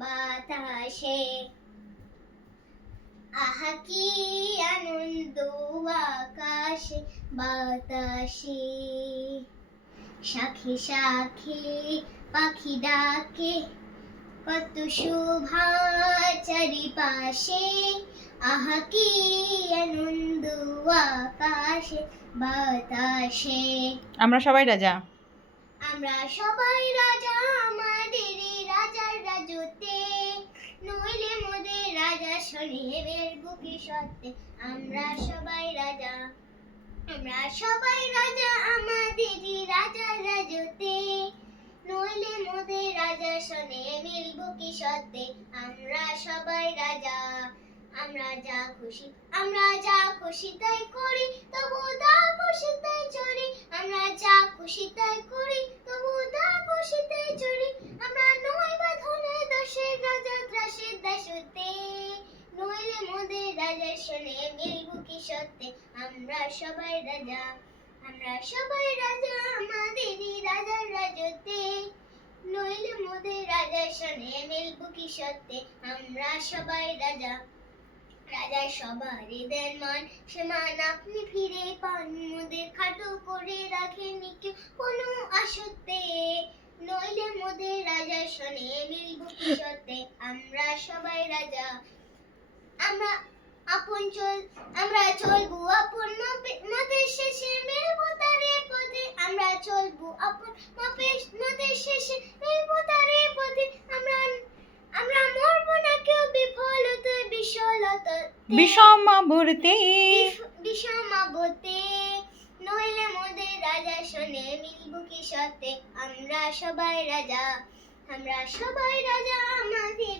বাতাসে। আহা কি আনন্দ আকাশে বাতাসে, শাখে শাখে পাখি ডাকে, কত শোভা চারিপাশে। আহা কি আনন্দ আকাশে বাতাসে। আমরা সবাই রাজা, আমরা সবাই রাজা আমাদের রাজার রাজত্বে, নইলে মোদের রাজা শোনেবের বুকে সত্যে। আমরা সবাই রাজা, আমরা সবাই রাজা আমাদের রাজার রাজত্বে, নইলে মোদের রাজা শোনে মিলবো কি সত্যে। আমরা সবাই রাজা, আমরা যা খুশি তাই করি, তবু তা খুশি তাই চলি। আমরা যা খুশি তাই করি, তবু তা খুশি তাই চলি। আমরা নয় বাঁধনে দশের রাজা ত্রাসের দাসতে, নইলে মোদের রাজা শোনে মিলবো কি সত্যে। আমরা সবাই রাজা, আমরা সবাই রাজা আমাদেরই রাজার রাজত্বে, নইলে মোদের রাজা শোনে মিলবো কি সত্যে। আমরা সবাই রাজা, রাজা সবারই দেন মান, সে মান আপনি ফিরে পান। মোদের খাটো করে রাখেনি কেউ কোনো আসতে, নইলে মোদের রাজা শোনে মিলবো কি সত্যে। আমরা সবাই রাজা, আমরা আমরা চলবো আপন মতের শেষে মিলবো তারে পথে। আমরা চলবো আপন মতের শেষে মিলবো তারে পথে। আমরা আমরা মরবো না কেউ বিফলতায় বিশালতায়, বিষমাবর্তে বিষমাবতে, নইলে মোদের রাজা শোনে মিলবো কি সত্যে। আমরা সবাই রাজা, আমরা সবাই রাজা আমাদের